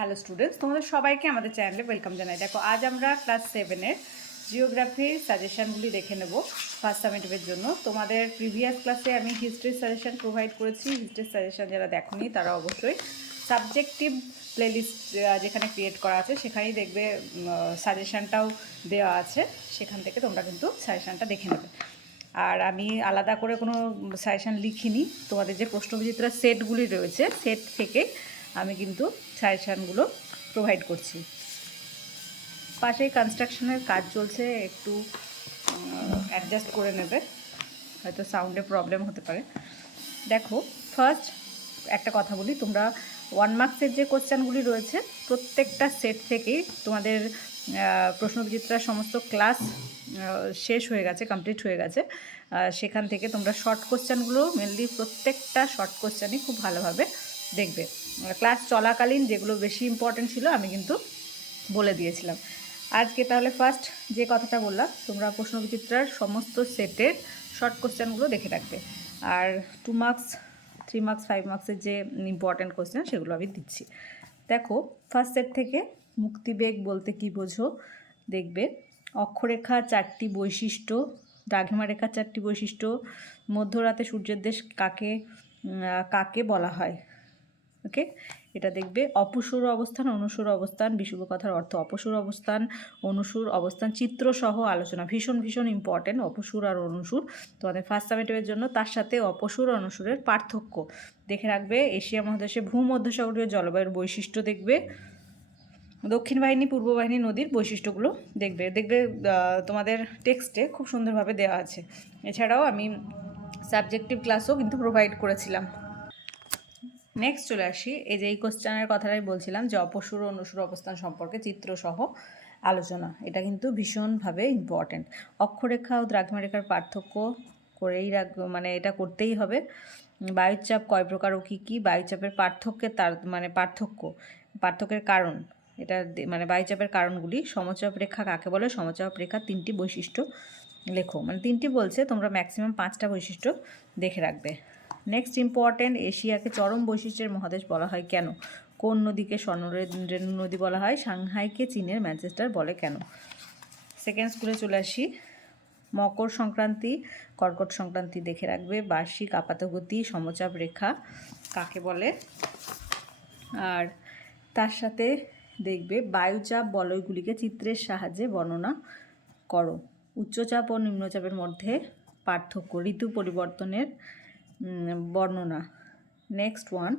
Hello students তোমাদের সবাইকে আমাদের চ্যানেলে ওয়েলকাম জানাই। দেখো, আজ আমরা ক্লাস সেভেনের জিওগ্রাফির সাজেশানগুলি দেখে নেব ফার্স্ট সামেটিভের জন্য। তোমাদের প্রিভিয়াস ক্লাসে আমি হিস্ট্রির সাজেশান প্রোভাইড করেছি। হিস্ট্রির সাজেশান যারা দেখোনি, তারা অবশ্যই সাবজেক্টিভ প্লেলিস্ট যেখানে ক্রিয়েট করা আছে, সেখানেই দেখবে সাজেশানটাও দেওয়া আছে। সেখান থেকে তোমরা কিন্তু সাজেশানটা দেখে নেবে। আর আমি আলাদা করে কোনো সাজেশান লিখিনি। তোমাদের যে প্রশ্নবিচিত্রা সেটগুলি রয়েছে সেট থেকে আমি কিন্তু সাজেশানগুলো প্রোভাইড করছি। পাশেই কনস্ট্রাকশনের কাজ চলছে, একটু অ্যাডজাস্ট করে নেবে। হয়তো সাউন্ডে প্রবলেম হতে পারে। দেখো ফার্স্ট একটা কথা বলি, তোমরা ওয়ান মার্কসের যে কোশ্চেনগুলি রয়েছে, প্রত্যেকটা সেট থেকেই তোমাদের প্রশ্নবিচিত্রার সমস্ত ক্লাস শেষ হয়ে গেছে কমপ্লিট হয়ে গেছে। সেখান থেকে তোমরা শর্ট কোশ্চেনগুলো মেনলি প্রত্যেকটা শর্ট কোশ্চেনই খুব ভালোভাবে দেখবে। ক্লাস চলাকালীন যেগুলো বেশি ইম্পর্টেন্ট ছিল আমি কিন্তু বলে দিয়েছিলাম। আজকে তাহলে ফার্স্ট যে কথাটা বললাম, তোমরা প্রশ্নবিচিত্রার সমস্ত সেটের শর্ট কোশ্চেনগুলো দেখে রাখবে আর two marks three marks five মার্কসের যে ইম্পর্ট্যান্ট কোশ্চেন সেগুলো আমি দিচ্ছি। দেখো ফার্স্ট সেট থেকে মুক্তিবেগ বলতে কি বোঝো? দেখবে, অক্ষরেখা চারটি বৈশিষ্ট্য রেখার চারটি বৈশিষ্ট্য, মধ্যরাতে সূর্যের দেশ কাকে কাকে বলা হয়? ওকে এটা দেখবে অপসুর অবস্থান, অনুসুর অবস্থান বিষুব কথার অর্থ অপসুর অবস্থান, অনুসুর অবস্থান, চিত্রসহ আলোচনা, ভীষণ ভীষণ ইম্পর্টেন্ট অপসুর আর অনুসুর। তোমাদের ফার্স্ট সামেটিভের জন্য তার সাথে অপসুর, অনুসুরের পার্থক্য। দেখে রাখবে, এশিয়া মহাদেশে ভূমধ্যসাগরীয় জলবায়ুর বৈশিষ্ট্য দেখবে। দক্ষিণ বাহিনী, পূর্ব বাহিনী নদীর বৈশিষ্ট্যগুলো দেখবে। দেখবে তোমাদের টেক্সটে খুব সুন্দরভাবে দেওয়া আছে। এছাড়াও আমি সাবজেক্টিভ ক্লাসও কিন্তু প্রোভাইড করেছিলাম। নেক্সট চলে আসি। এই যে এই কোশ্চেনের কথাটাই বলছিলাম যে অপসুর অনুসুর অবস্থান সম্পর্কে চিত্রসহ আলোচনা। এটা কিন্তু ভীষণভাবে ইম্পর্ট্যান্ট অক্ষরেখা ও দ্রাঘিমারেখার পার্থক্য করেই রাখ মানে এটা করতেই হবে। বায়ুচাপ কয় প্রকার ও কী কী? বায়ুচাপের পার্থক্যের তার মানে পার্থক্য। পার্থক্যের কারণ। এটা মানে বায়ুচাপের কারণগুলি সমচাপ রেখা কাকে বলে? সমচাপ রেখার তিনটি বৈশিষ্ট্য লেখো। মানে তিনটি বলছে, তোমরা ম্যাক্সিমাম পাঁচটা বৈশিষ্ট্য দেখে রাখবে। নেক্সট ইম্পর্ট্যান্ট এশিয়াকে চরম বৈশিষ্ট্যের মহাদেশ বলা হয় কেন? কোন নদীকে স্বর্ণরেণু নদী বলা হয়? সাংহাইকে চীনের ম্যানচেস্টার বলে কেন? সেকেন্ড স্কুলে চলে আসি। মকর সংক্রান্তি, কর্কট সংক্রান্তি দেখে রাখবে। বার্ষিক আপাতগতি, সমচাপ রেখা কাকে বলে? আর তার সাথে দেখবে বায়ুচাপ বলয়গুলিকে চিত্রের সাহায্যে বর্ণনা করো। উচ্চচাপ ও নিম্নচাপের মধ্যে পার্থক্য, ঋতু পরিবর্তনের বর্ণনা। নেক্সট ওয়ান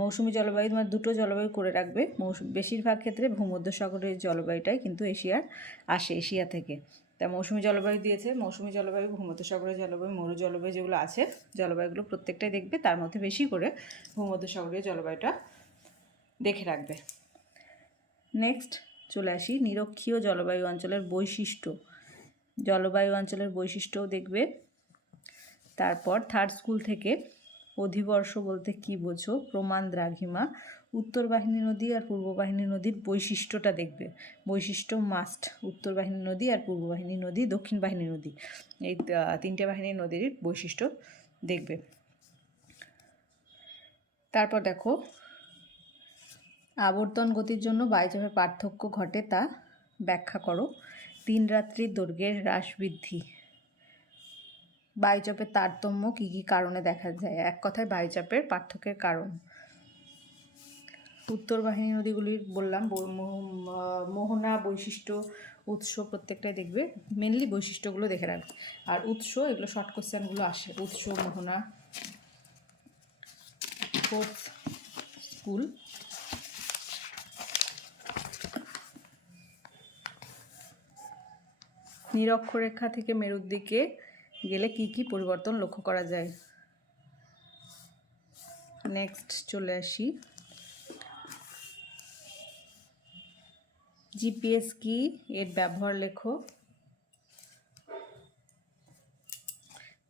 মৌসুমি জলবায়ু তোমার দুটো জলবায়ু করে রাখবে। মৌসুম বেশিরভাগ ক্ষেত্রে ভূমধ্যসাগরের জলবায়ুটাই কিন্তু এশিয়ার আসে, এশিয়া থেকে। তা মৌসুমি জলবায়ু দিয়েছে, মৌসুমি জলবায়ু, ভূমধ্যসাগরের জলবায়ু, মরু জলবায়ু যেগুলো আছে, জলবায়ুগুলো প্রত্যেকটাই দেখবে, তার মধ্যে বেশি করে ভূমধ্যসাগরীয় জলবায়ুটা দেখে রাখবে। নেক্সট চলে আসি, নিরক্ষীয় জলবায়ু অঞ্চলের বৈশিষ্ট্য। জলবায়ু অঞ্চলের বৈশিষ্ট্যও দেখবে। তারপর থার্ড স্কুল থেকে অধিবর্ষ বলতে কি বোঝো? প্রমাণ দ্রাঘিমা। উত্তর বাহিনী নদী আর পূর্ব বাহিনী নদীর বৈশিষ্ট্যটা দেখবে। বৈশিষ্ট্য মাস্ট উত্তর বাহিনী নদী আর পূর্ব বাহিনী নদী, দক্ষিণ বাহিনী নদী। এই তিনটে বাহিনীর নদীর বৈশিষ্ট্য দেখবে। তারপর দেখো, আবর্তন গতির জন্য বায়ুচাপের পার্থক্য ঘটে তা ব্যাখ্যা করো। তিন রাত্রির দৈর্ঘ্যের হ্রাস বৃদ্ধি। বায়ুচাপের তারতম্য কী কী কারণে দেখা যায়? এক কথায় বায়ুচাপের পার্থক্যের কারণ। উত্তর বাহিনী নদীগুলির বললাম মোহনা বৈশিষ্ট্য উৎস প্রত্যেকটাই দেখবে। মেনলি বৈশিষ্ট্যগুলো দেখে রাখবে। আর উৎস, এগুলো শর্ট কোশ্চেনগুলো আসে। উৎস, মোহনা ফোর্থ স্কুল নিরক্ষরেখা থেকে মেরুর দিকে গেলে কি কি পরিবর্তন লক্ষ্য করা যায়? নেক্সট চলে আসি। জিপিএস কি? এর ব্যবহার লেখো।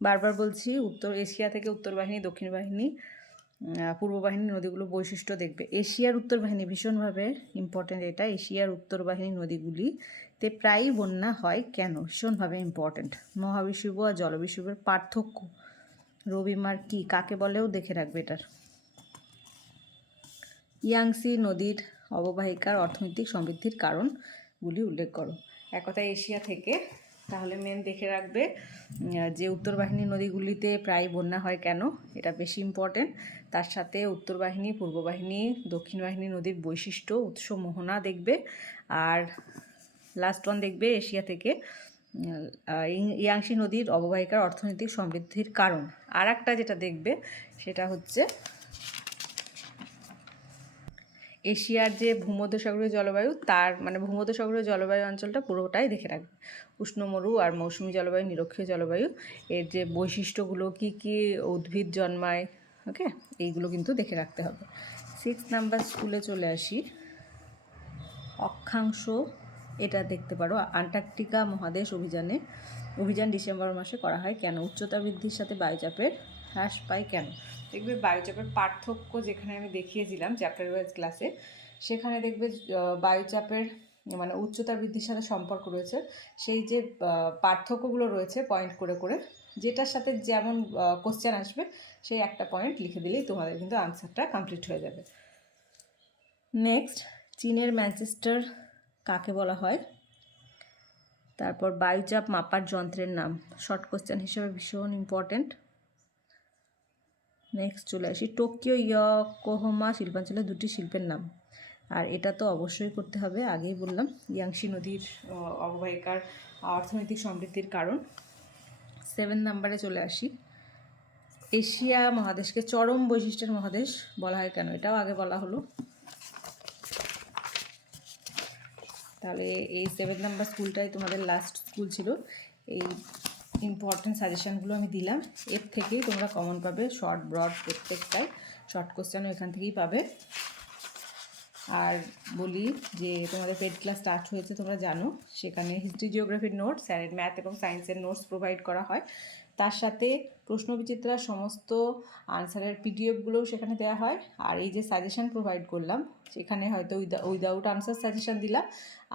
বারবার বলছি, উত্তর এশিয়া থেকে উত্তর বাহিনী, দক্ষিণ বাহিনী পূর্ব বাহিনী নদীগুলো বৈশিষ্ট্য দেখবে। এশিয়ার উত্তর বাহিনী ভীষণভাবে ইম্পর্টেন্ট এটা এশিয়ার উত্তর বাহিনী নদীগুলিতে প্রায়ই বন্যা হয় কেন? ভীষণভাবে ইম্পর্টেন্ট মহাবিষুব আর জলবিষুবের পার্থক্য। রবিমার কি? কাকে বলেও দেখে রাখবে এটার। ইয়াংসি নদীর অববাহিকার অর্থনৈতিক সমৃদ্ধির কারণগুলি উল্লেখ করো। এক কথায় এশিয়া থেকে, তাহলে মেন দেখে রাখবে যে উত্তর বাহিনী নদীগুলিতে প্রায় বন্যা হয় কেন? এটা বেশি ইম্পর্টেন্ট তার সাথে উত্তর বাহিনী, পূর্ব বাহিনী, দক্ষিণ বাহিনী নদীর বৈশিষ্ট্য, উৎস, মোহনা দেখবে। আর লাস্ট ওয়ান দেখবে এশিয়া থেকে উম, আহ, ইং- ইয়াংসি নদীর অববাহিকার অর্থনৈতিক সমৃদ্ধির কারণ। আর একটা যেটা দেখবে সেটা হচ্ছে এশিয়ার যে ভূমধ্যসাগরীয় জলবায়ু তার মানে ভূমধ্যসাগরীয় জলবায়ু অঞ্চলটা পুরোটাই দেখে রাখবে। উষ্ণমরু আর মৌসুমী জলবায়ু নিরক্ষীয় জলবায়ু এর যে বৈশিষ্ট্যগুলো কি কি উদ্ভিদ জন্মায় ওকে? এইগুলো কিন্তু দেখে রাখতে হবে। সিক্স নাম্বার স্কুলে চলে আসি। অক্ষাংশ এটা দেখতে পারো। আন্টার্কটিকা মহাদেশ অভিযানে, অভিযান ডিসেম্বর মাসে করা হয়। কেন? উচ্চতা বৃদ্ধির সাথে বায়ুচাপের হ্রাস পায় কেন? দেখবে বায়ুচাপের পার্থক্য যেখানে আমি দেখিয়েছিলাম, চ্যাপ্টার ওয়াইজ ক্লাসে, সেখানে দেখবে বায়ুচাপের মানে উচ্চতা বৃদ্ধির সাথে সম্পর্ক রয়েছে। সেই যে পার্থক্যগুলো রয়েছে পয়েন্ট করে করে, যেটার সাথে যেমন কোশ্চেন আসবে, সেই একটা পয়েন্ট লিখে দিলেই তোমাদের কিন্তু আনসারটা কমপ্লিট হয়ে যাবে। নেক্সট চীনের ম্যানচেস্টার কাকে বলা হয়? তারপর বায়ুচাপ মাপার যন্ত্রের নাম। শর্ট কোশ্চেন হিসেবে ভীষণ ইম্পর্ট্যান্ট নেক্সট চলে আসি। টোকিও ইয়কোহোমা শিল্পাঞ্চলের দুটি শিল্পের নাম। আর এটা তো অবশ্যই করতে হবে, আগেই বললাম, ইয়াংশি নদীর অববাহিকার অর্থনৈতিক সমৃদ্ধির কারণ। সেভেন নাম্বারে চলে আসি। এশিয়া মহাদেশকে চরম বৈশিষ্ট্যের মহাদেশ বলা হয় কেন? এটাও আগে বলা হলো। তাহলে এই সেভেন নাম্বার স্কুলটাই তোমাদের লাস্ট স্কুল ছিল। এই ইম্পর্টেন্ট সাজেশানগুলো আমি দিলাম। এর থেকেই তোমরা কমন পাবে শর্ট ব্রড প্রত্যেকটাই। শর্ট কোশ্চেনও এখান থেকেই পাবে। আর বলি যে তোমাদের পেড ক্লাস স্টার্ট হয়েছে, তোমরা জানো। সেখানে হিস্ট্রি জিওগ্রাফির নোটস স্যারের ম্যাথ এবং সায়েন্সের নোটস প্রোভাইড করা হয়। তার সাথে প্রশ্নবিচিত্রার সমস্ত আনসারের পিডিএফগুলোও সেখানে দেওয়া হয়। আর এই যে সাজেশন প্রোভাইড করলাম, সেখানে হয়তো উইদাউট আনসার সাজেশান দিলাম।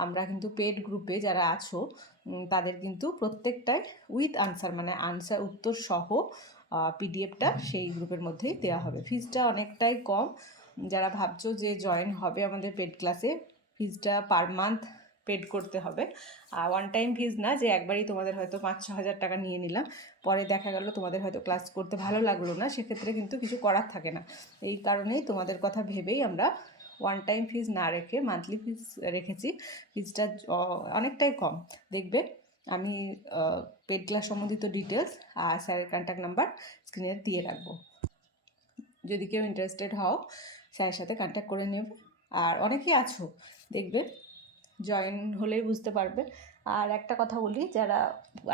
আমরা কিন্তু পেড গ্রুপে যারা আছো তাদের কিন্তু প্রত্যেকটাই উইথ আনসার মানে আনসার উত্তর সহ পিডিএফটা সেই গ্রুপের মধ্যেই দেওয়া হবে। ফিজটা অনেকটাই কম। যারা ভাবছ যে জয়েন হবে আমাদের পেড ক্লাসে ফিজটা পার মান্থ পেড করতে হবে। আর ওয়ান টাইম ফিজ না, যে একবারই তোমাদের হয়তো পাঁচ ছ হাজার টাকা নিয়ে নিলাম, পরে দেখা গেল তোমাদের হয়তো ক্লাস করতে ভালো লাগল না, সেক্ষেত্রে কিন্তু কিছু করার থাকে না। এই কারণেই তোমাদের কথা ভেবেই আমরা ওয়ান টাইম ফিজ না রেখে মান্থলি ফিজ রেখেছি। ফিজটা অনেকটাই কম। দেখবে, আমি পেড ক্লাস সম্বন্ধিত ডিটেলস আর স্যারের কন্ট্যাক্ট নাম্বার স্ক্রিনে দিয়ে রাখব। যদি কেউ ইন্টারেস্টেড হও, স্যারের সাথে কন্ট্যাক্ট করে নেবে। আর অনেকেই আছো, দেখবে জয়েন হলেই বুঝতে পারবে। আর একটা কথা বলি, যারা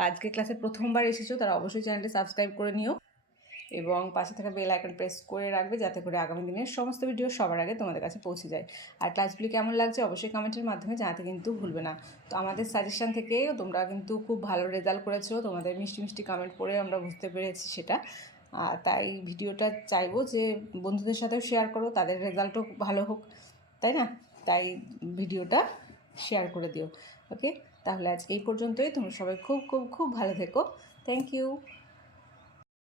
আজকে ক্লাসে প্রথমবার এসেছ, তারা অবশ্যই চ্যানেলটি সাবস্ক্রাইব করে নিও এবং পাশে থাকা বেল আইকন প্রেস করে রাখবে, যাতে করে আগামী দিনের সমস্ত ভিডিও সবার আগে তোমাদের কাছে পৌঁছে যায়। আর ক্লাসগুলি কেমন লাগছে অবশ্যই কমেন্টের মাধ্যমে জানাতে কিন্তু ভুলবে না। তো আমাদের সাজেশান থেকেও তোমরা কিন্তু খুব ভালো রেজাল্ট করেছ। তোমাদের মিষ্টি মিষ্টি কমেন্ট পড়ে আমরা বুঝতে পেরেছি সেটা। আর তাই ভিডিওটা চাইব যে বন্ধুদের সাথেও শেয়ার করো, তাদের রেজাল্টও ভালো হোক। তাই না? তাই ভিডিওটা শেয়ার করে দিও ওকে তাহলে আজ এই পর্যন্তই। তোমরা সবাই খুব খুব খুব ভালো থেকো। Thank you